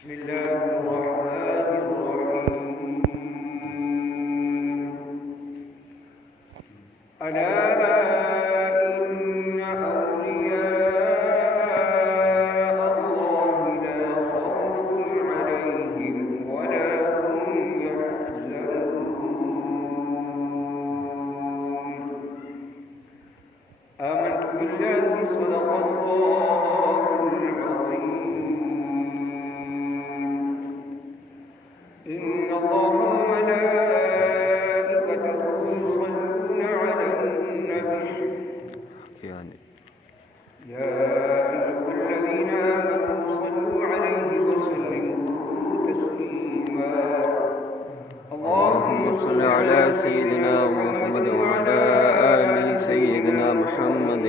بسم الله الرحمن الرحيم. ألا إن أولياء الله لا خوف عليهم ولا هم يحزنون. آمنت بالله صدق الله العظيم. إن الله وملائكته يصلون على النبي يا أيها الذين آمنوا صلوا عليه وسلموا تسليما. اللهم صل على سيدنا محمد وعلى آل سيدنا محمد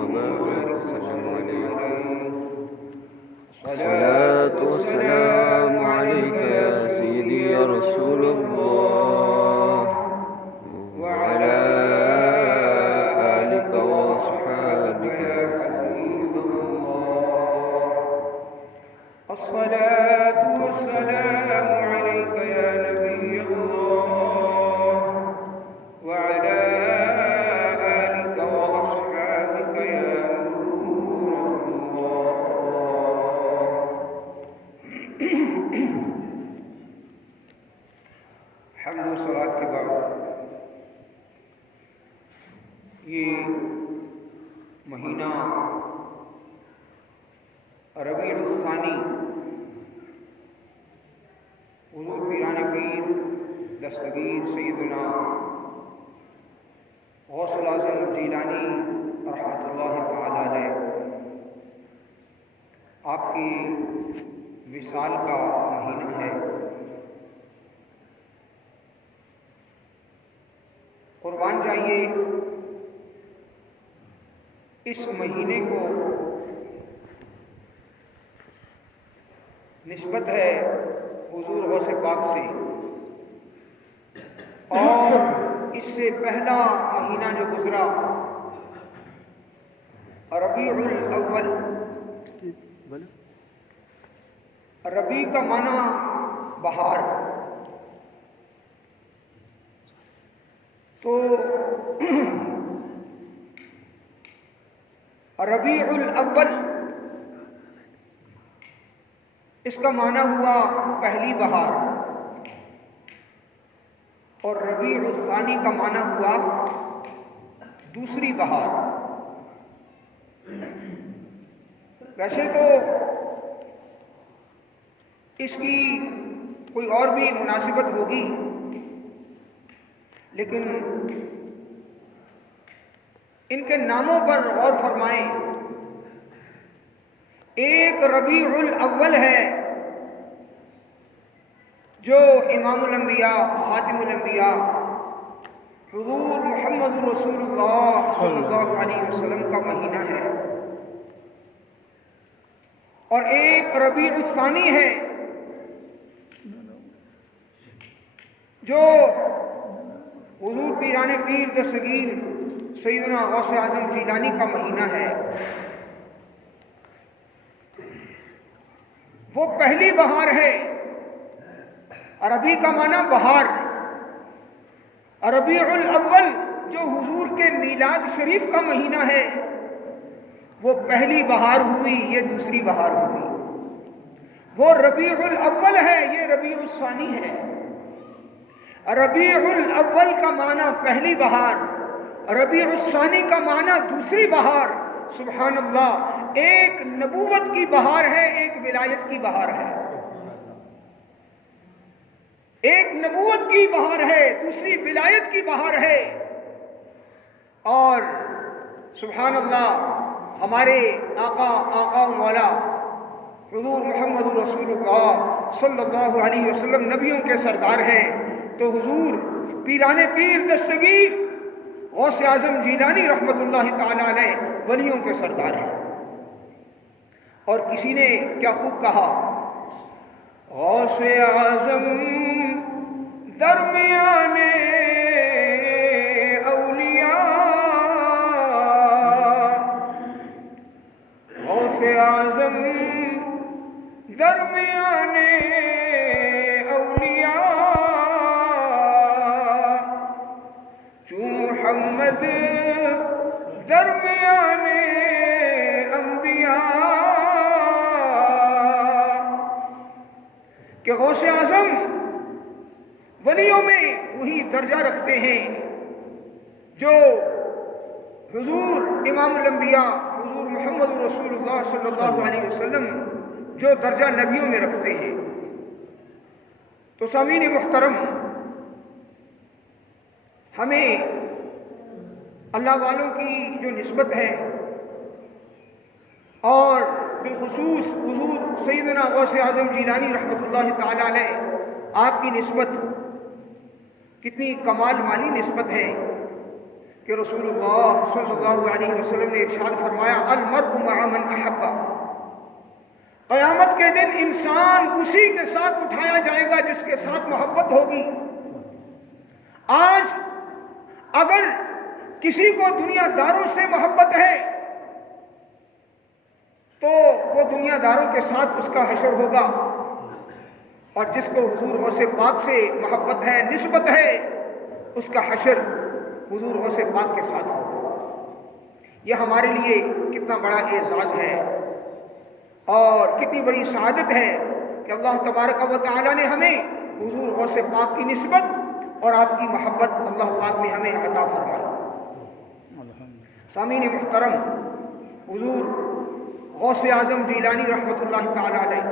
وبارك وسلم عليه. الصلاة والسلام عليك يا سيدي يا رسول الله وعلى آلك وأصحابك يا حبيب الله. الصلاة والسلام عليك يا نبي الله وعلى آلك وأصحابك يا نور الله. حمد و صلاة کے بعد یہ مہینہ ربیع الثانی حضور پیران پیر دستگیر سیدنا غوث العظم جیلانی رحمۃ اللہ تعالی علیہ آپ کی وصال کا مہینہ ہے. قربان جائیے اس مہینے کو نسبت ہے حضور غوث پاک سے، اور اس سے پہلا مہینہ جو گزرا ربیع الاول. ربیع کا معنی بہار، تو ربیع الاول اس کا معنی ہوا پہلی بہار، اور ربیع الثانی کا معنی ہوا دوسری بہار. ویسے تو اس کی کوئی اور بھی مناسبت ہوگی، لیکن ان کے ناموں پر غور فرمائیں. ایک ربیع الاول ہے جو امام الانبیاء خاتم الانبیاء حضور محمد رسول اللہ صلی اللہ علیہ وسلم کا مہینہ ہے، اور ایک ربیع الثانی ہے جو حضور پیران پیر دستگیر سیدنا غوث اعظم جیلانی کا مہینہ ہے. وہ پہلی بہار ہے. عربی کا معنی بہار. ربیع الاول جو حضور کے میلاد شریف کا مہینہ ہے وہ پہلی بہار ہوئی، یہ دوسری بہار ہوئی. وہ ربیع الاول ہے، یہ ربیع الثانی ہے. ربیع الاول کا معنی پہلی بہار، ربیع الثانی کا معنی دوسری بہار. سبحان اللہ، ایک نبوت کی بہار ہے، ایک ولایت کی بہار ہے. ایک نبوت کی بہار ہے، دوسری ولایت کی بہار ہے. اور سبحان اللہ، ہمارے آقا مولا حضور محمد رسول اللہ صلی اللہ علیہ وسلم نبیوں کے سردار ہیں، تو حضور پیران پیر دستگیر غوث اعظم جیلانی رحمۃ اللہ تعالی علیہ ولیوں کے سردار ہیں. اور کسی نے کیا خوب کہا، غوث اعظم درمیان اولیاء، غوث اعظم درمیان اولیاء چون محمد درمیان انبیاء کہ غوث اعظم ولیوں میں وہی درجہ رکھتے ہیں جو حضور امام الانبیاء حضور محمد رسول اللہ صلی اللہ علیہ وسلم جو درجہ نبیوں میں رکھتے ہیں۔ تو سامعین محترم، ہمیں اللہ والوں کی جو نسبت ہے اور بالخصوص حضور سیدنا غوث اعظم جیلانی رحمۃ اللہ تعالی علیہ آپ کی نسبت کتنی کمال والی نسبت ہے کہ رسول اللہ صلی اللہ علیہ وسلم نے ارشاد فرمایا المرء مع من احب، قیامت کے دن انسان اسی کے ساتھ اٹھایا جائے گا جس کے ساتھ محبت ہوگی۔ آج اگر کسی کو دنیا داروں سے محبت ہے تو وہ دنیا داروں کے ساتھ اس کا حشر ہوگا، اور جس کو حضور غوث پاک سے محبت ہے، نسبت ہے، اس کا حشر حضور غوث پاک کے ساتھ ہوگا۔ یہ ہمارے لیے کتنا بڑا اعزاز ہے اور کتنی بڑی سعادت ہے کہ اللہ تبارک و تعالی نے ہمیں حضور غوث پاک کی نسبت اور آپ کی محبت اللہ پاک نے ہمیں عطا فرمائی۔ سامعین محترم، حضور غوث اعظم جیلانی رحمۃ اللہ تعالی علیہ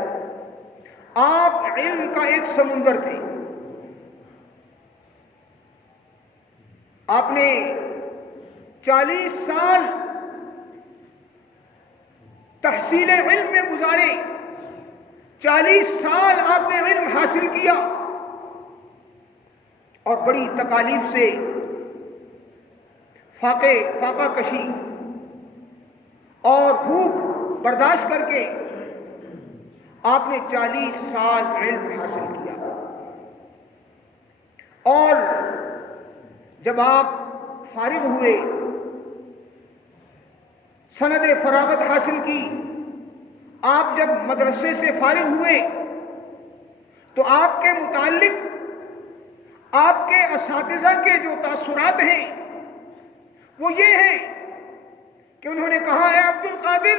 آپ علم کا ایک سمندر تھے۔ آپ نے 40 سال تحصیل علم میں گزارے، 40 سال آپ نے علم حاصل کیا اور بڑی تکالیف سے فاقہ کشی اور بھوک برداشت کر کے آپ نے 40 سال علم حاصل کیا، اور جب آپ فارغ ہوئے، سند فراغت حاصل کی، آپ جب مدرسے سے فارغ ہوئے تو آپ کے متعلق آپ کے اساتذہ کے جو تاثرات ہیں وہ یہ ہیں کہ انہوں نے کہا ہے عبد القادر،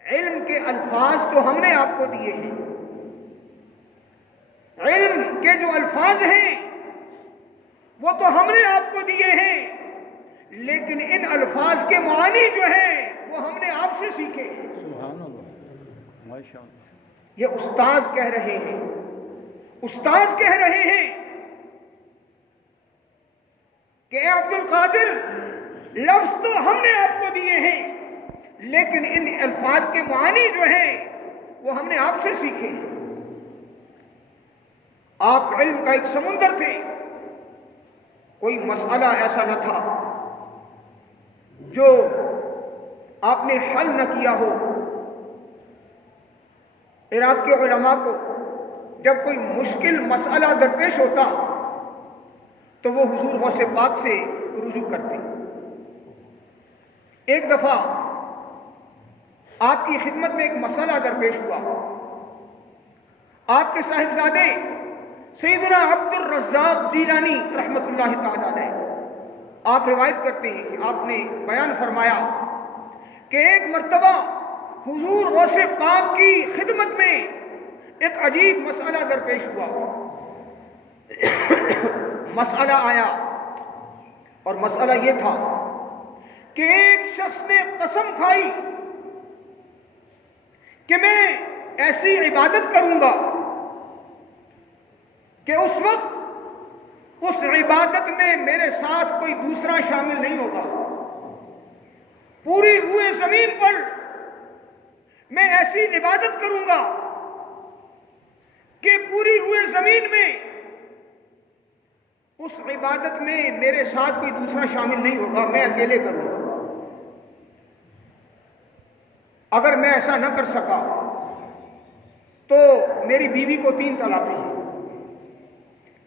علم کے الفاظ تو ہم نے آپ کو دیے ہیں، علم کے جو الفاظ ہیں وہ تو ہم نے آپ کو دیے ہیں، لیکن ان الفاظ کے معانی جو ہیں وہ ہم نے آپ سے سیکھے ہیں۔ سبحان اللہ، ماشاء اللہ۔ یہ استاذ کہہ رہے ہیں، استاذ کہہ رہے ہیں کہ اے عبد القادر، لفظ تو ہم نے آپ کو دیے ہیں لیکن ان الفاظ کے معانی جو ہیں وہ ہم نے آپ سے سیکھے ہیں۔ آپ علم کا ایک سمندر تھے، کوئی مسئلہ ایسا نہ تھا جو آپ نے حل نہ کیا ہو۔ عراق کے علماء کو جب کوئی مشکل مسئلہ درپیش ہوتا تو وہ حضور غوث پاک سے رجوع کرتے۔ ایک دفعہ آپ کی خدمت میں ایک مسئلہ درپیش ہوا، آپ کے صاحبزادے سیدنا عبد الرزاق جیلانی رحمۃ اللہ تعالی علیہ آپ روایت کرتے ہیں کہ آپ نے بیان فرمایا کہ ایک مرتبہ حضور غوث پاک کی خدمت میں ایک عجیب مسئلہ درپیش ہوا۔ مسئلہ آیا اور مسئلہ یہ تھا کہ ایک شخص نے قسم کھائی کہ میں ایسی عبادت کروں گا کہ اس وقت اس عبادت میں میرے ساتھ کوئی دوسرا شامل نہیں ہوگا۔ پوری روئے زمین پر میں ایسی عبادت کروں گا کہ پوری روئے زمین میں اس عبادت میں میرے ساتھ کوئی دوسرا شامل نہیں ہوگا، میں اکیلے کروں گا۔ اگر میں ایسا نہ کر سکا تو میری بیوی کو 3 طلاقیں ہیں۔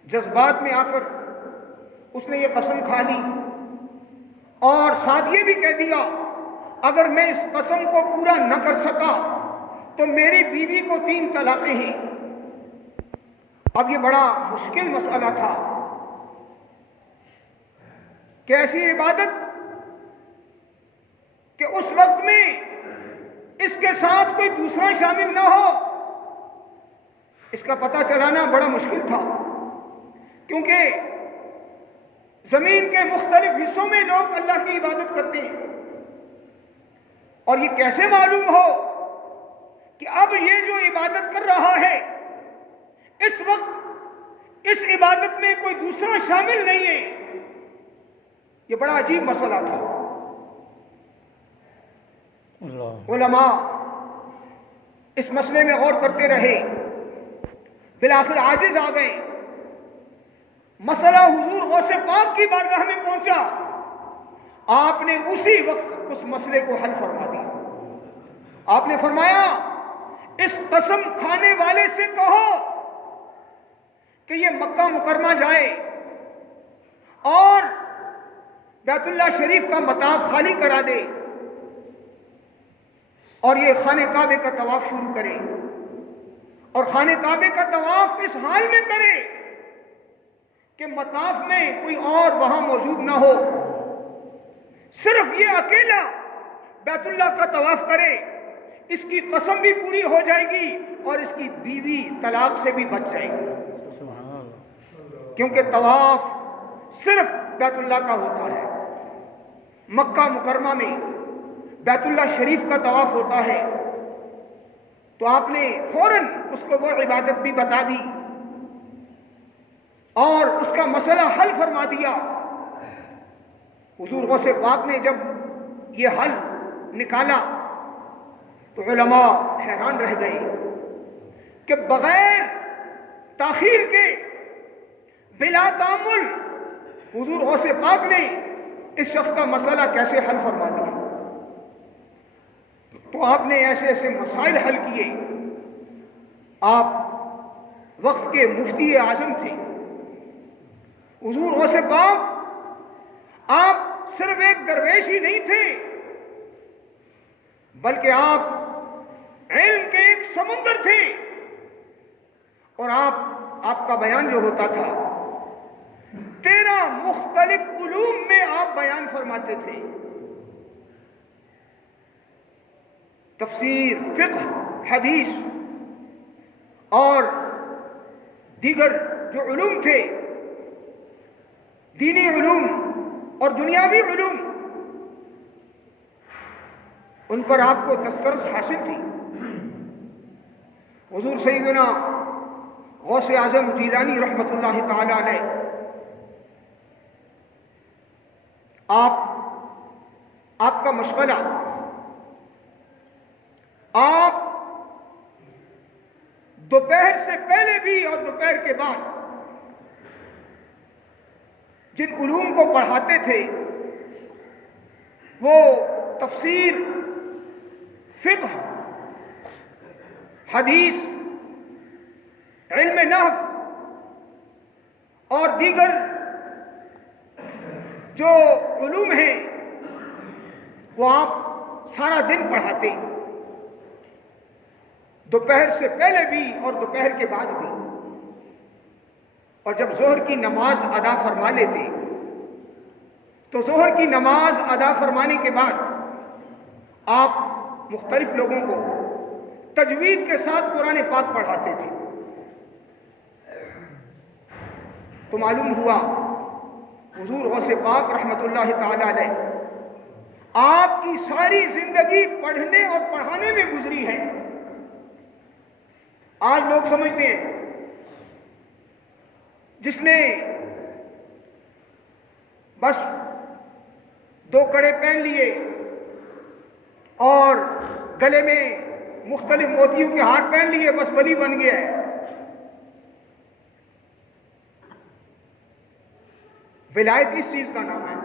جذبات میں آ کر اس نے یہ قسم کھا لی اور ساتھ یہ بھی کہہ دیا اگر میں اس قسم کو پورا نہ کر سکا تو میری بیوی کو 3 طلاقیں ہیں۔ اب یہ بڑا مشکل مسئلہ تھا کہ ایسی عبادت کہ اس وقت میں اس کے ساتھ کوئی دوسرا شامل نہ ہو، اس کا پتہ چلانا بڑا مشکل تھا، کیونکہ زمین کے مختلف حصوں میں لوگ اللہ کی عبادت کرتے ہیں، اور یہ کیسے معلوم ہو کہ اب یہ جو عبادت کر رہا ہے اس وقت اس عبادت میں کوئی دوسرا شامل نہیں ہے؟ یہ بڑا عجیب مسئلہ تھا۔ علماء اس مسئلے میں غور کرتے رہے، بالآخر عاجز آ گئے۔ مسئلہ حضور غوث پاک کی بارگاہ میں پہنچا، آپ نے اسی وقت اس مسئلے کو حل فرما دیا۔ آپ نے فرمایا اس قسم کھانے والے سے کہو کہ یہ مکہ مکرمہ جائے اور بیت اللہ شریف کا مطاف خالی کرا دے اور یہ خانہ کعبے کا طواف شروع کرے، اور خانہ کعبے کا طواف اس حال میں کرے کہ مطاف میں کوئی اور وہاں موجود نہ ہو، صرف یہ اکیلا بیت اللہ کا طواف کرے، اس کی قسم بھی پوری ہو جائے گی اور اس کی بیوی طلاق سے بھی بچ جائے گی، کیونکہ طواف صرف بیت اللہ کا ہوتا ہے۔ مکہ مکرمہ میں بیت اللہ شریف کا طواف ہوتا ہے، تو آپ نے فوراً اس کو وہ عبادت بھی بتا دی اور اس کا مسئلہ حل فرما دیا۔ حضور غوث پاک نے جب یہ حل نکالا تو علماء حیران رہ گئے کہ بغیر تاخیر کے، بلا تعامل، حضور غوث پاک نے اس شخص کا مسئلہ کیسے حل فرما دیا۔ تو آپ نے ایسے ایسے مسائل حل کیے۔ آپ وقت کے مفتی اعظم تھے حضور غوث پاک، آپ صرف ایک درویش ہی نہیں تھے، بلکہ آپ علم کے ایک سمندر تھے، اور آپ کا بیان جو ہوتا تھا 13 مختلف علوم میں آپ بیان فرماتے تھے، تفسیر، فقہ، حدیث اور دیگر جو علوم تھے، دینی علوم اور دنیاوی علوم، ان پر آپ کو دسترس حاصل تھی۔ حضور سیدنا غوث اعظم جیلانی رحمۃ اللہ تعالی علیہ، آپ کا مشغلہ، آپ دوپہر سے پہلے بھی اور دوپہر کے بعد جن علوم کو پڑھاتے تھے وہ تفسیر، فقہ، حدیث، علم نحو اور دیگر جو علوم ہیں وہ آپ سارا دن پڑھاتے، دوپہر سے پہلے بھی اور دوپہر کے بعد بھی، اور جب ظہر کی نماز ادا فرما لیتے تو ظہر کی نماز ادا فرمانے کے بعد آپ مختلف لوگوں کو تجوید کے ساتھ قرآن پاک پڑھاتے تھے۔ تو معلوم ہوا حضور غوث پاک رحمۃ اللہ تعالی علیہ آپ کی ساری زندگی پڑھنے اور پڑھانے میں گزری ہے۔ آج لوگ سمجھتے ہیں جس نے بس 2 کڑے پہن لیے اور گلے میں مختلف موتیوں کے ہار پہن لیے بس ولی بن گیا ہے۔ ولایت اس چیز کا نام ہے،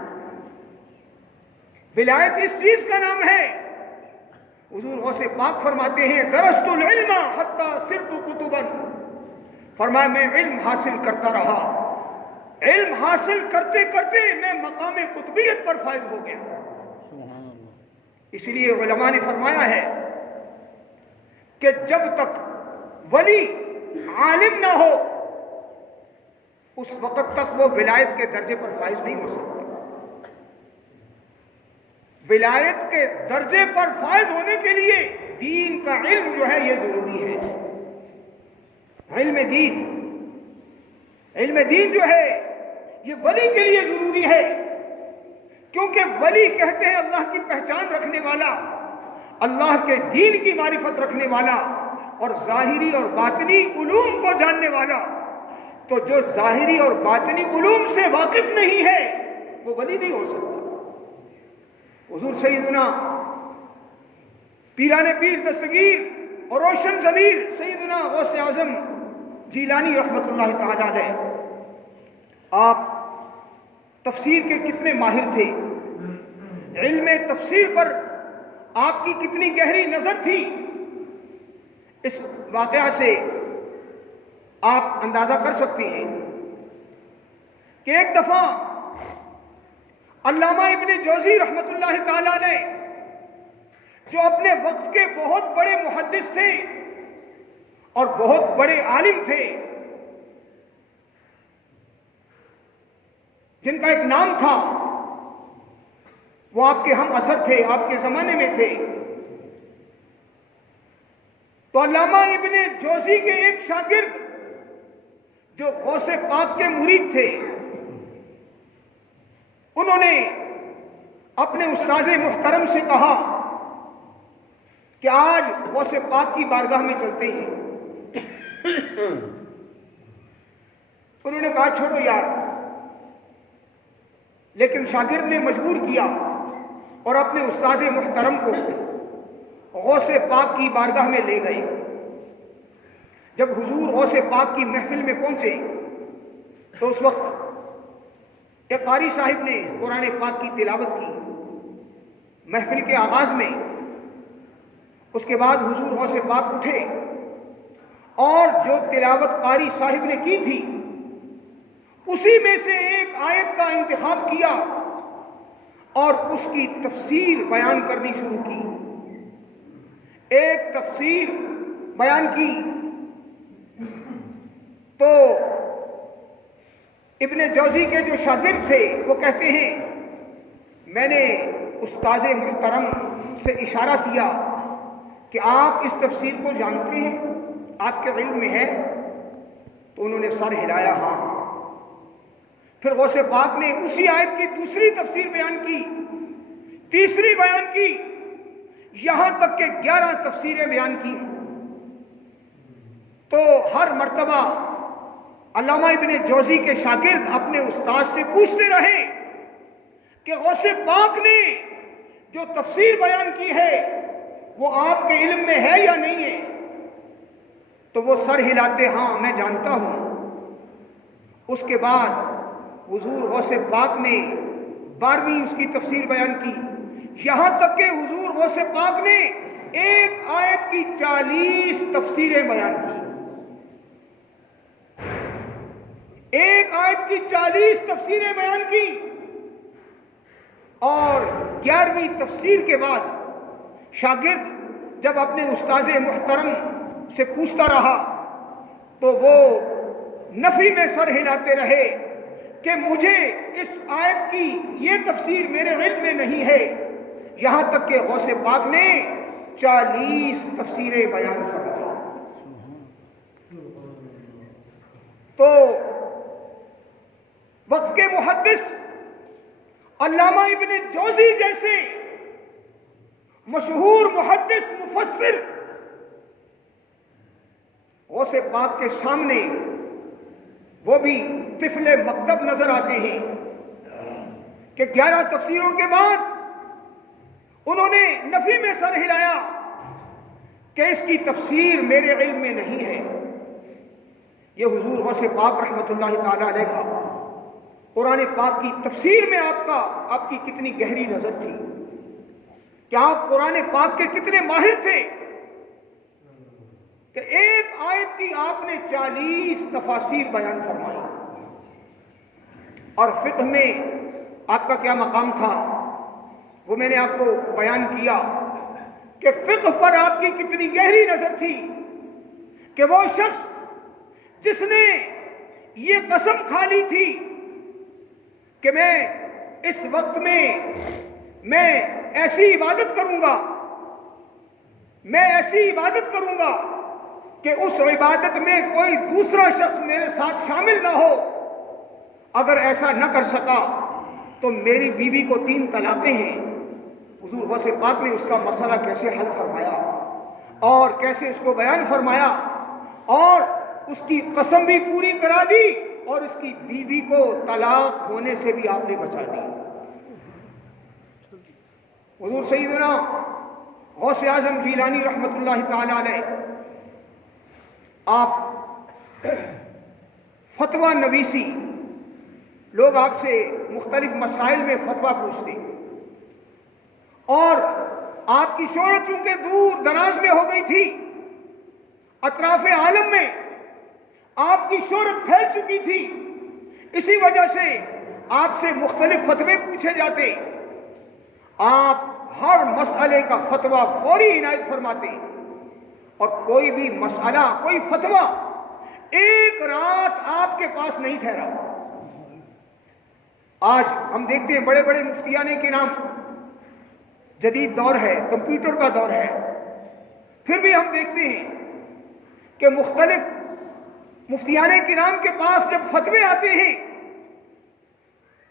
ولایت اس چیز کا نام ہے۔ حضور غوث پاک فرماتے ہیں درست العلم حتی صرت کتبا، فرمایا میں علم حاصل کرتا رہا، علم حاصل کرتے کرتے میں مقام قطبیت پر فائز ہو گیا۔ اس لیے علماء نے فرمایا ہے کہ جب تک ولی عالم نہ ہو اس وقت تک وہ ولایت کے درجے پر فائز نہیں ہو سکتا۔ ولایت کے درجے پر فائز ہونے کے لیے دین کا علم جو ہے یہ ضروری ہے۔ علم دین جو ہے یہ ولی کے لیے ضروری ہے، کیونکہ ولی کہتے ہیں اللہ کی پہچان رکھنے والا، اللہ کے دین کی معرفت رکھنے والا اور ظاہری اور باطنی علوم کو جاننے والا۔ تو جو ظاہری اور باطنی علوم سے واقف نہیں ہے وہ ولی نہیں ہو سکتا۔ حضور سیدنا پیران پیر دستگیر اور روشن ضمیر سیدنا غوث اعظم جیلانی رحمت اللہ تعالی علیہ، آپ تفسیر کے کتنے ماہر تھے، علم تفسیر پر آپ کی کتنی گہری نظر تھی، اس واقعہ سے آپ اندازہ کر سکتے ہیں کہ ایک دفعہ علامہ ابن جوزی رحمت اللہ تعالی علیہ جو اپنے وقت کے بہت بڑے محدث تھے اور بہت بڑے عالم تھے، جن کا ایک نام تھا، وہ آپ کے ہم عصر تھے، آپ کے زمانے میں تھے، تو علامہ ابن جوزی کے ایک شاگرد جو غوث پاک کے مرید تھے، انہوں نے اپنے استاذ محترم سے کہا کہ آج غوث پاک کی بارگاہ میں چلتے ہیں۔ انہوں نے کہا چھوڑو یار، لیکن شاگرد نے مجبور کیا اور اپنے استاذ محترم کو غوث پاک کی بارگاہ میں لے گئے۔ جب حضور غوث پاک کی محفل میں پہنچے تو اس وقت ایک قاری صاحب نے قرآن پاک کی تلاوت کی محفل کے آغاز میں۔ اس کے بعد حضور غوث پاک اٹھے اور جو تلاوت قاری صاحب نے کی تھی اسی میں سے ایک آیت کا انتخاب کیا اور اس کی تفسیر بیان کرنی شروع کی۔ ایک تفسیر بیان کی تو ابن جوزی کے جو شاگرد تھے وہ کہتے ہیں میں نے استاذ محترم سے اشارہ کیا کہ آپ اس تفسیر کو جانتے ہیں، آپ کے علم میں ہے؟ تو انہوں نے سر ہلایا ہاں۔ پھر غوث پاک نے اسی آیت کی دوسری تفسیر بیان کی، تیسری بیان کی، یہاں تک کہ 11 تفسیریں بیان کی۔ تو ہر مرتبہ علامہ ابن جوزی کے شاگرد اپنے استاد سے پوچھتے رہے کہ غوث پاک نے جو تفسیر بیان کی ہے وہ آپ کے علم میں ہے یا نہیں ہے؟ تو وہ سر ہلاتے ہاں میں جانتا ہوں۔ اس کے بعد حضور غوث پاک نے 12ویں اس کی تفسیر بیان کی، یہاں تک کہ حضور غوث پاک نے ایک آیت کی 40 تفسیریں بیان کی۔ ایک آیت کی 40 تفسیریں بیان کی اور 11ویں تفسیر کے بعد شاگرد جب اپنے استاذ محترم سے پوچھتا رہا تو وہ نفی میں سر ہلاتے رہے کہ مجھے اس آیت کی یہ تفسیر میرے علم میں نہیں ہے، یہاں تک کہ غوث پاک نے 40 تفسیریں بیان فرمائی۔ تو وقت کے محدث علامہ ابن جوزی جیسے مشہور محدث مفسر غوث پاک کے سامنے وہ بھی طفل مکتب نظر آتے ہیں کہ 11 تفسیروں کے بعد انہوں نے نفی میں سر ہلایا کہ اس کی تفسیر میرے علم میں نہیں ہے۔ یہ حضور غوث پاک رحمت اللہ تعالی علیہ کا قرآن پاک کی تفسیر میں آپ کی کتنی گہری نظر تھی، کہ آپ قرآن پاک کے کتنے ماہر تھے کہ ایک آیت کی آپ نے 40 تفاسیر بیان فرمائی۔ اور فقہ میں آپ کا کیا مقام تھا وہ میں نے آپ کو بیان کیا کہ فقہ پر آپ کی کتنی گہری نظر تھی کہ وہ شخص جس نے یہ قسم کھا لی تھی کہ میں اس وقت میں ایسی عبادت کروں گا، میں ایسی عبادت کروں گا کہ اس عبادت میں کوئی دوسرا شخص میرے ساتھ شامل نہ ہو، اگر ایسا نہ کر سکا تو میری بیوی کو 3 طلاقیں ہیں۔ حضور غوث پاک نے اس کا مسئلہ کیسے حل فرمایا اور کیسے اس کو بیان فرمایا، اور اس کی قسم بھی پوری کرا دی اور اس کی بیوی کو طلاق ہونے سے بھی آپ نے بچا دی۔ حضور سیدنا غوث اعظم جیلانی رحمت اللہ تعالی علیہ، آپ فتویٰ نویسی، لوگ آپ سے مختلف مسائل میں فتویٰ پوچھتے اور آپ کی شہرت چونکہ دور دراز میں ہو گئی تھی، اطراف عالم میں آپ کی شہرت پھیل چکی تھی، اسی وجہ سے آپ سے مختلف فتوے پوچھے جاتے، آپ ہر مسئلے کا فتویٰ فوری عنایت فرماتے، اور کوئی بھی مسئلہ، کوئی فتویٰ ایک رات آپ کے پاس نہیں ٹھہرا۔ آج ہم دیکھتے ہیں بڑے بڑے مفتیان کرام، جدید دور ہے، کمپیوٹر کا دور ہے، پھر بھی ہم دیکھتے ہیں کہ مختلف مفتیان کرام کے پاس جب فتوے آتے ہیں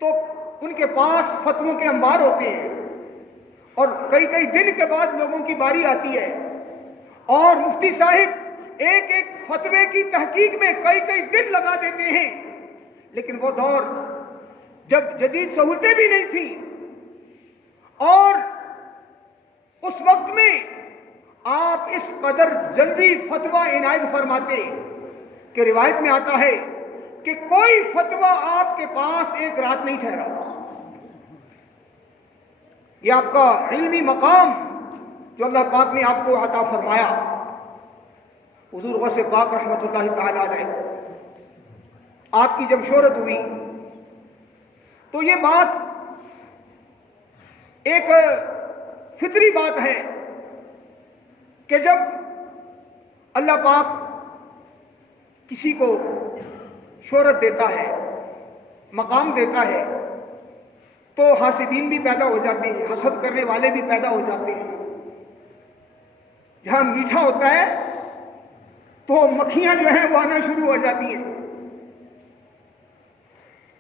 تو ان کے پاس فتووں کے انبار ہوتے ہیں، اور کئی کئی دن کے بعد لوگوں کی باری آتی ہے، اور مفتی صاحب ایک ایک فتوے کی تحقیق میں کئی کئی دن لگا دیتے ہیں۔ لیکن وہ دور جب جدید سہولتیں بھی نہیں تھیں، اور اس وقت میں آپ اس قدر جلدی فتویٰ عنایت فرماتے کہ روایت میں آتا ہے کہ کوئی فتویٰ آپ کے پاس ایک رات نہیں ٹھہرا۔ یہ آپ کا علمی مقام جو اللہ پاک نے آپ کو عطا فرمایا۔ حضور غوث پاک رحمت اللہ تعالی علیہ، آپ کی جب شہرت ہوئی تو یہ بات ایک فطری بات ہے کہ جب اللہ پاک کسی کو شہرت دیتا ہے، مقام دیتا ہے، تو حاسدین بھی پیدا ہو جاتے ہیں، حسد کرنے والے بھی پیدا ہو جاتے ہیں۔ جہاں میٹھا ہوتا ہے تو مکھیاں جو ہیں وہ آنا شروع ہو جاتی ہیں،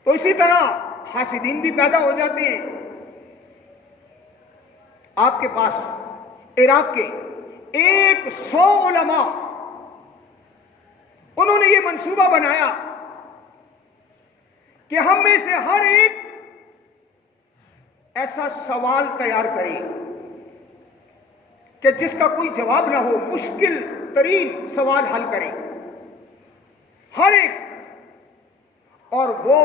تو اسی طرح حاسدین بھی پیدا ہو جاتے ہیں۔ آپ کے پاس عراق کے 100 علماء، انہوں نے یہ منصوبہ بنایا کہ ہم میں سے ہر ایک ایسا سوال تیار کرے کہ جس کا کوئی جواب نہ ہو، مشکل ترین سوال حل کرے ہر ایک، اور وہ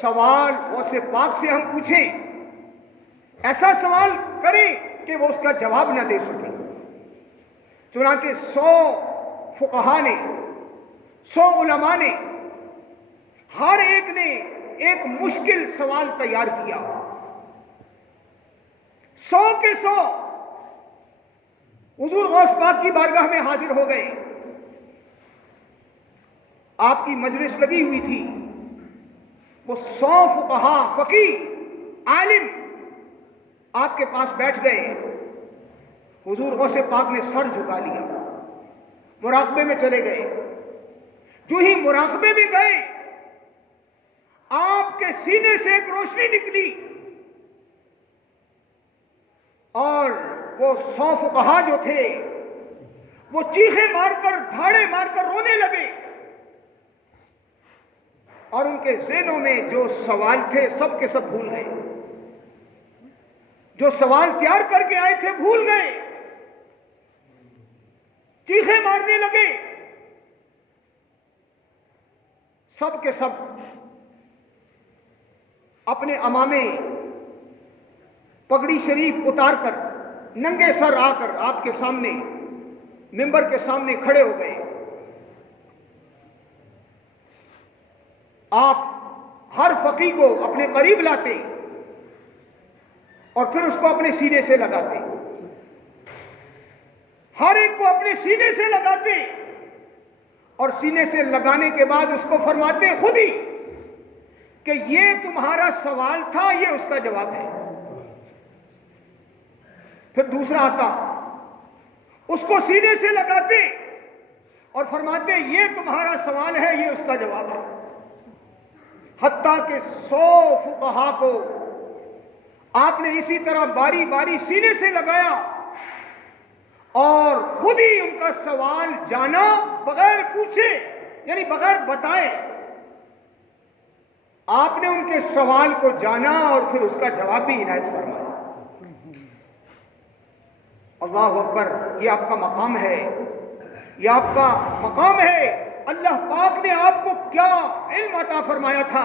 سوال غوث پاک سے ہم پوچھیں، ایسا سوال کریں کہ وہ اس کا جواب نہ دے سکیں۔ چنانچہ 100 فقہا نے، 100 علماء نے، ہر ایک نے ایک مشکل سوال تیار کیا۔ 100 کے 100 حضور غوث پاک کی بارگاہ میں حاضر ہو گئے۔ آپ کی مجلس لگی ہوئی تھی، وہ 100 فقہا، فقیہ، عالم آپ کے پاس بیٹھ گئے۔ حضور غوث پاک نے سر جھکا لیا، مراقبے میں چلے گئے۔ جو ہی مراقبے میں گئے، آپ کے سینے سے ایک روشنی نکلی، اور وہ 100 فقہا جو تھے وہ چیخیں مار کر، دھاڑے مار کر رونے لگے، اور ان کے ذہنوں میں جو سوال تھے سب کے سب بھول گئے، جو سوال تیار کر کے آئے تھے بھول گئے، چیخیں مارنے لگے۔ سب کے سب اپنے عمامے، پگڑی شریف اتار کر، ننگے سر آ کر آپ کے سامنے، ممبر کے سامنے کھڑے ہو گئے۔ آپ ہر فقیہ کو اپنے قریب لاتے اور پھر اس کو اپنے سینے سے لگاتے، ہر ایک کو اپنے سینے سے لگاتے، اور سینے سے لگانے کے بعد اس کو فرماتے خود ہی کہ یہ تمہارا سوال تھا، یہ اس کا جواب ہے۔ پھر دوسرا آتا، اس کو سینے سے لگاتے اور فرماتے یہ تمہارا سوال ہے، یہ اس کا جواب ہے۔ حتیٰ کہ 100 فقہا کو آپ نے اسی طرح باری باری سینے سے لگایا اور خود ہی ان کا سوال جانا، بغیر پوچھے، یعنی بغیر بتائے آپ نے ان کے سوال کو جانا اور پھر اس کا جواب بھی عنایت فرمایا۔ اللہ اکبر، یہ آپ کا مقام ہے، یہ آپ کا مقام ہے۔ اللہ پاک نے آپ کو کیا علم عطا فرمایا تھا۔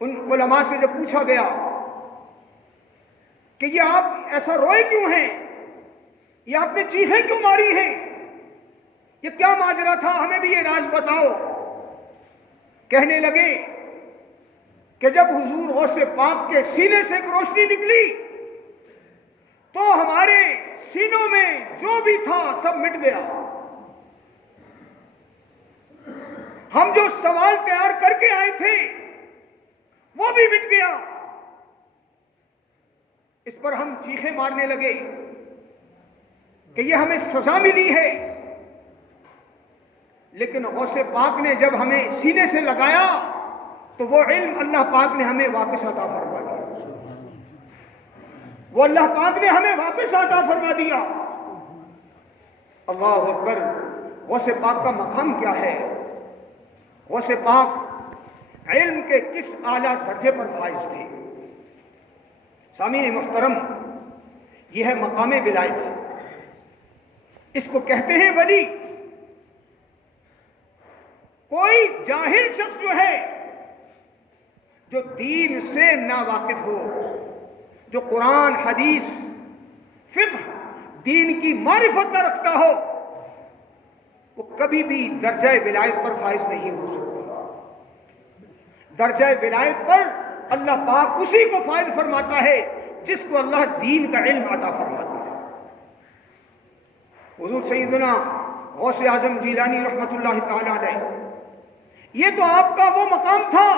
ان علماء سے جب پوچھا گیا کہ یہ آپ ایسا روئے کیوں ہیں، یہ آپ نے چیخیں کیوں ماری ہیں، یہ کیا ماجرا تھا، ہمیں بھی یہ راز بتاؤ۔ کہنے لگے کہ جب حضور غوث پاک کے سینے سے ایک روشنی نکلی تو ہمارے سینوں میں جو بھی تھا سب مٹ گیا، ہم جو سوال تیار کر کے آئے تھے وہ بھی مٹ گیا۔ اس پر ہم چیخیں مارنے لگے کہ یہ ہمیں سزا ملی ہے، لیکن غوث پاک نے جب ہمیں سینے سے لگایا تو وہ علم اللہ پاک نے ہمیں واپس عطا فرما دیا، وہ اللہ پاک نے ہمیں واپس عطا فرما دیا۔ اللہ اکبر، غوث پاک کا مقام کیا ہے، غوث پاک علم کے کس اعلیٰ درجے پر فائز تھے۔ سامعین محترم، یہ ہے مقام ولایت، اس کو کہتے ہیں ولی۔ کوئی جاہل شخص جو ہے، جو دین سے ناواقف ہو، جو قرآن، حدیث، فقہ، دین کی معرفت نہ رکھتا ہو، وہ کبھی بھی درجہ ولایت پر فائز نہیں ہو سکتا۔ درجہ ولایت پر اللہ پاک اسی کو فائز فرماتا ہے جس کو اللہ دین کا علم عطا فرماتا ہے۔ حضور سیدنا غوث اعظم جیلانی رحمت اللہ تعالی علیہ، یہ تو آپ کا وہ مقام تھا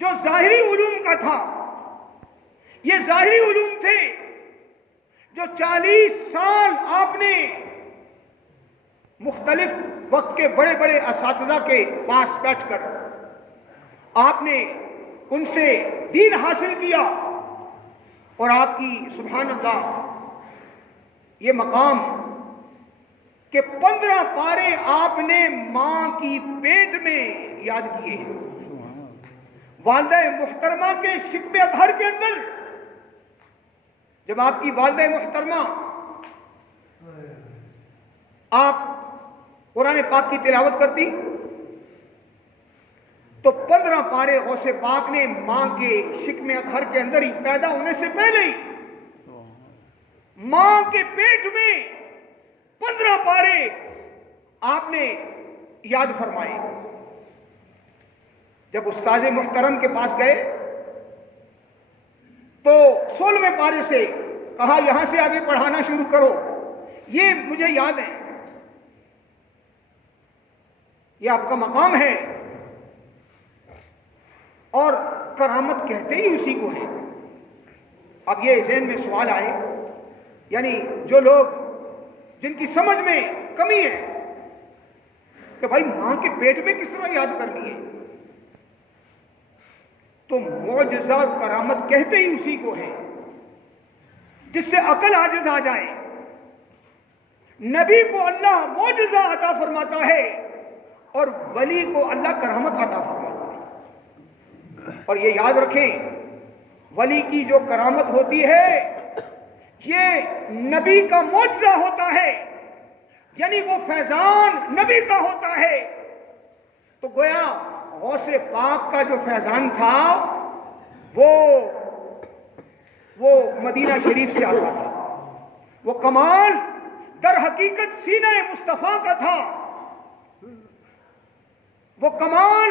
جو ظاہری علوم کا تھا۔ یہ ظاہری علوم تھے جو 40 سال آپ نے مختلف وقت کے بڑے بڑے اساتذہ کے پاس بیٹھ کر آپ نے ان سے دین حاصل کیا، اور آپ کی سبحان اللہ یہ مقام کہ 15 پارے آپ نے ماں کی پیٹ میں یاد کیے ہیں۔ والدہ محترمہ کے شکم اطہر کے اندر جب آپ کی والدہ محترمہ آپ قرآن پاک کی تلاوت کرتی تو 15 پارے غوث پاک نے ماں کے شکم اطہر کے اندر ہی، پیدا ہونے سے پہلے ہی ماں کے پیٹ میں 15 پارے آپ نے یاد فرمائے۔ جب استاذ محترم کے پاس گئے تو 16ویں پارے سے کہا یہاں سے آگے پڑھانا شروع کرو، یہ مجھے یاد ہے، یہ آپ کا مقام ہے، اور کرامت کہتے ہی اسی کو ہے۔ اب یہ ذہن میں سوال آئے، یعنی جو لوگ جن کی سمجھ میں کمی ہے کہ بھائی ماں کے پیٹ میں کس طرح یاد کرنی ہے، تو معجزہ اور کرامت کہتے ہی اسی کو ہے جس سے عقل عاجز آ جائے۔ نبی کو اللہ معجزہ عطا فرماتا ہے اور ولی کو اللہ کرامت عطا فرماتا ہے۔ اور یہ یاد رکھیں، ولی کی جو کرامت ہوتی ہے یہ نبی کا معجزہ ہوتا ہے، یعنی وہ فیضان نبی کا ہوتا ہے۔ تو گویا غوث پاک کا جو فیضان تھا وہ مدینہ شریف سے آتا تھا، وہ کمال در حقیقت سینہ مصطفیٰ کا تھا، وہ کمال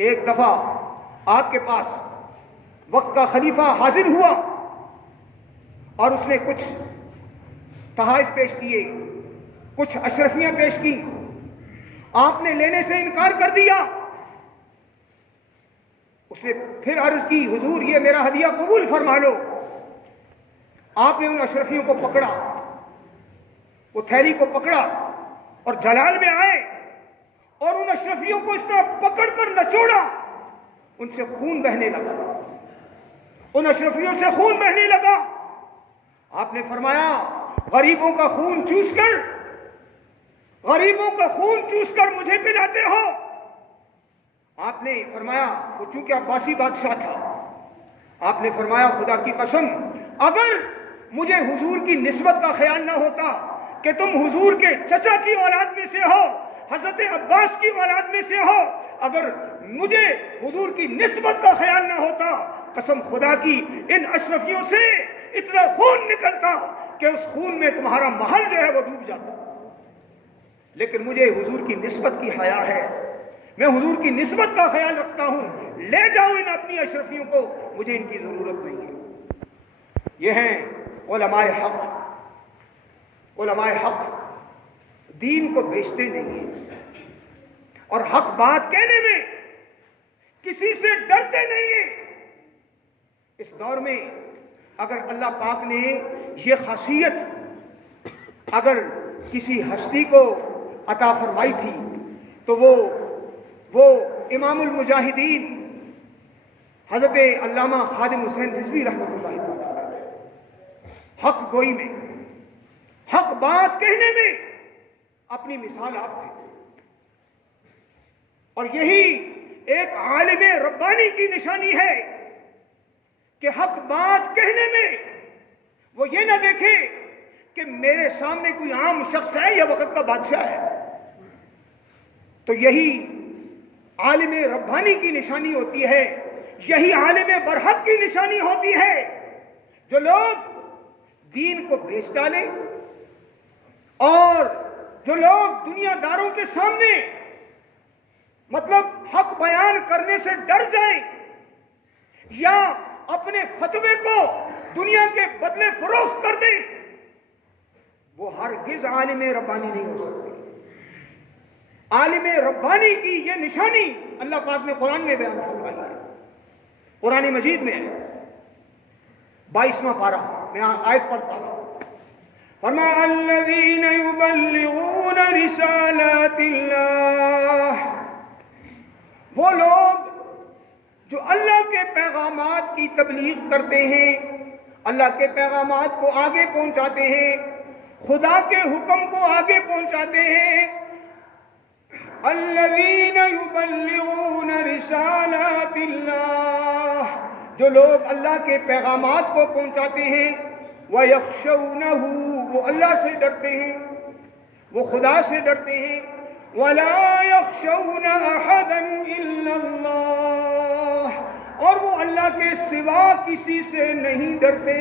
ایک دفعہ آپ کے پاس وقت کا خلیفہ حاضر ہوا اور اس نے کچھ تحائف پیش کیے، کچھ اشرفیاں پیش کی، آپ نے لینے سے انکار کر دیا۔ اس نے پھر عرض کی حضور یہ میرا ہدیہ قبول فرما لو۔ آپ نے ان اشرفیوں کو پکڑا، وہ تھیلی کو پکڑا اور جلال میں آئے اور ان اشرفیوں کو اس طرح پکڑ کر نچوڑا، ان سے خون بہنے لگا، ان اشرفیوں سے خون بہنے لگا۔ آپ نے فرمایا غریبوں کا خون چوس کر، غریبوں کا خون چوس کر مجھے پلاتے ہو۔ آپ نے فرمایا وہ چونکہ عباسی بادشاہ تھا، آپ نے فرمایا خدا کی قسم اگر مجھے حضور کی نسبت کا خیال نہ ہوتا کہ تم حضور کے چچا کی اولاد میں سے ہو، حضرت عباس کی اولاد میں سے ہو، اگر مجھے حضور کی نسبت کا خیال نہ ہوتا، قسم خدا کی ان اشرفیوں سے اتنا خون نکلتا کہ اس خون میں تمہارا محل جو ہے وہ ڈوب جاتا۔ لیکن مجھے حضور کی نسبت کی حیا ہے، میں حضور کی نسبت کا خیال رکھتا ہوں، لے جاؤ ان اپنی اشرفیوں کو، مجھے ان کی ضرورت نہیں ہے۔ یہ ہیں علماء حق۔ علماء حق دین کو بیچتے نہیں ہیں اور حق بات کہنے میں کسی سے ڈرتے نہیں ہیں۔ اس دور میں اگر اللہ پاک نے یہ خاصیت اگر کسی ہستی کو عطا فرمائی تھی تو وہ امام المجاہدین حضرت علامہ خادم حسین رضوی رحمۃ اللہ تعالی حق گوئی میں، حق بات کہنے میں اپنی مثال آپ تھے، اور یہی ایک عالم ربانی کی نشانی ہے کہ حق بات کہنے میں وہ یہ نہ دیکھے کہ میرے سامنے کوئی عام شخص ہے یا وقت کا بادشاہ ہے۔ تو یہی عالم ربانی کی نشانی ہوتی ہے، یہی عالم برحق کی نشانی ہوتی ہے، جو لوگ دین کو بیچ ڈالیں اور جو لوگ دنیا داروں کے سامنے مطلب حق بیان کرنے سے ڈر جائیں یا اپنے فتوے کو دنیا کے بدلے فروخت کر دیں، وہ ہرگز عالم ربانی نہیں ہو سکتے۔ عالم ربانی کی یہ نشانی اللہ پاک نے قرآن میں بیان فرمائی ہے، قرآن مجید میں 22واں پارہ میں آیت پڑھتا ہوں، فرمایا الذین یبلغون رسالات اللہ، وہ لوگ جو اللہ کے پیغامات کی تبلیغ کرتے ہیں، اللہ کے پیغامات کو آگے پہنچاتے ہیں، خدا کے حکم کو آگے پہنچاتے ہیں۔ الذین یبلغون رسالات اللہ، جو لوگ اللہ کے پیغامات کو پہنچاتے ہیں، وَيَخْشَوْنَهُ، وہ اللہ سے ڈرتے ہیں، وہ خدا سے ڈرتے ہیں، وَلَا يَخْشَوْنَ أَحَدًا إِلَّا اللَّهُ، اور وہ اللہ کے سوا کسی سے نہیں ڈرتے۔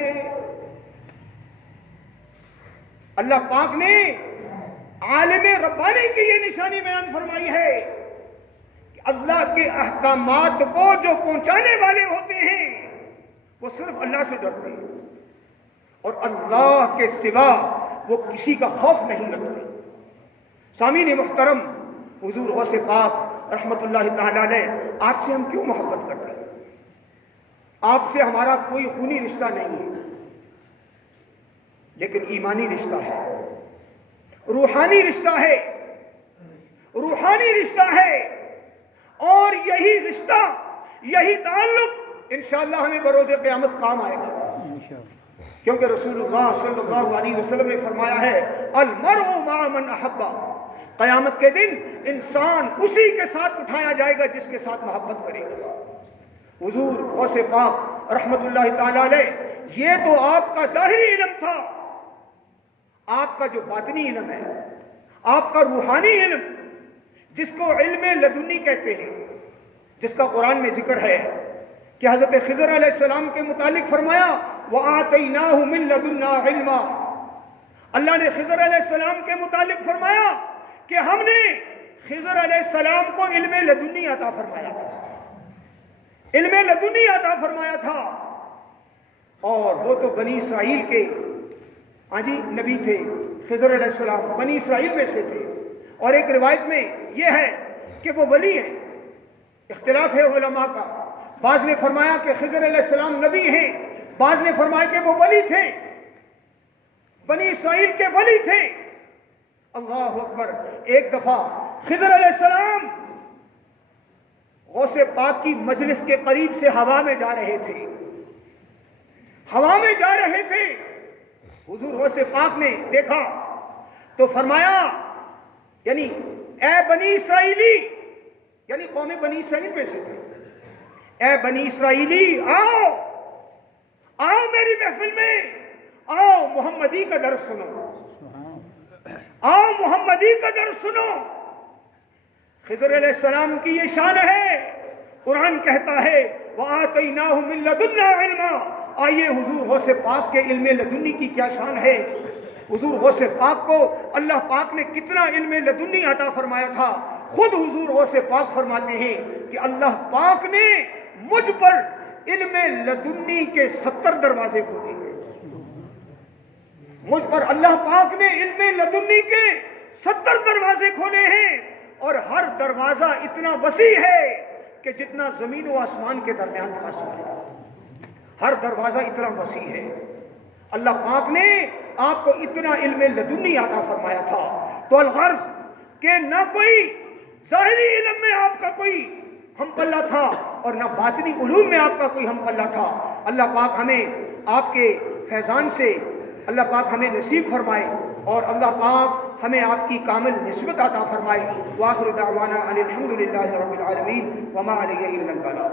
اللہ پاک نے عالم ربانی کی یہ نشانی بیان فرمائی ہے کہ اللہ کے احکامات کو جو پہنچانے والے ہوتے ہیں وہ صرف اللہ سے ڈرتے ہیں اور اللہ کے سوا وہ کسی کا خوف نہیں رکھتے۔ سامعین محترم، حضور غوث پاک رحمت اللہ تعالی علیہ آپ سے ہم کیوں محبت کرتے ہیں؟ آپ سے ہمارا کوئی خونی رشتہ نہیں ہے، لیکن ایمانی رشتہ ہے، روحانی رشتہ ہے، روحانی رشتہ ہے، اور یہی رشتہ، یہی تعلق انشاءاللہ ہمیں بروز قیامت کام آئے گا، کیونکہ رسول اللہ صلی اللہ علیہ وسلم نے فرمایا ہے المرء مع من احب، قیامت کے دن انسان اسی کے ساتھ اٹھایا جائے گا جس کے ساتھ محبت کرے گا۔ حضور غوث پاک رحمت اللہ تعالی علیہ، یہ تو آپ کا ظاہری علم تھا، آپ کا جو باطنی علم ہے، آپ کا روحانی علم، جس کو علم لدنی کہتے ہیں، جس کا قرآن میں ذکر ہے کہ حضرت خضر علیہ السلام کے متعلق فرمایا وَآتَيْنَاهُ مِن لَدُنَّا عِلْمًا، اللہ نے خضر علیہ السلام کے متعلق فرمایا کہ ہم نے خضر علیہ السلام کو علم لدنی عطا فرمایا، علم لدنی عطا فرمایا تھا، اور وہ تو بنی اسرائیل کے نبی تھے، خضر علیہ السلام بنی اسرائیل میں سے تھے، اور ایک روایت میں یہ ہے کہ وہ ولی ہیں، اختلاف ہے علماء کا، بعض نے فرمایا کہ خضر علیہ السلام نبی ہیں، بعض نے فرمایا کہ وہ ولی تھے، بنی اسرائیل کے ولی تھے۔ اللہ اکبر۔ ایک دفعہ خضر علیہ السلام غوث پاک کی مجلس کے قریب سے ہوا میں جا رہے تھے، ہوا میں جا رہے تھے، حضور غوث پاک نے دیکھا تو فرمایا، یعنی اے بنی اسرائیلی، یعنی قوم بنی اسرائیل میں سے تھے، اے بنی اسرائیلی آؤ آؤ میری محفل میں، آؤ محمدی کا درس سنو، آؤ محمدی کا درس سنو۔ خضر علیہ السلام کی یہ شان ہے، قرآن کہتا ہے وَآتَيْنَاهُ مِن لَدُنَّا عِلْمًا۔ آئیے حضور غوث پاک کے علم لدنی کی کیا شان ہے۔ حضور غوث پاک کو اللہ پاک نے کتنا علم لدنی عطا فرمایا تھا۔ خود حضور غوث پاک فرماتے ہیں کہ اللہ پاک نے مجھ پر علم لدنی کے 70 دروازے کھولے ہیں، مجھ پر اللہ پاک نے علم لدنی کے 70 دروازے کھولے ہیں، اور ہر دروازہ اتنا وسیع ہے کہ جتنا زمین و آسمان کے درمیان فاصلہ ہے، ہر دروازہ اتنا وسیع ہے۔ اللہ پاک نے آپ کو اتنا علم لدنی عطا فرمایا تھا، تو الغرض کہ نہ کوئی ظاہری علم میں آپ کا کوئی ہم پلہ تھا، اور نہ باطنی علوم میں آپ کا کوئی ہم پلہ تھا۔ اللہ پاک ہمیں آپ کے فیضان سے اللہ پاک ہمیں نصیب فرمائے، اور اللہ پاک ہمیں آپ کی کامل نسبت عطا فرمائے۔ وآخر دعوانا ان الحمد للہ رب العالمین وما علیہ الا البلاغ۔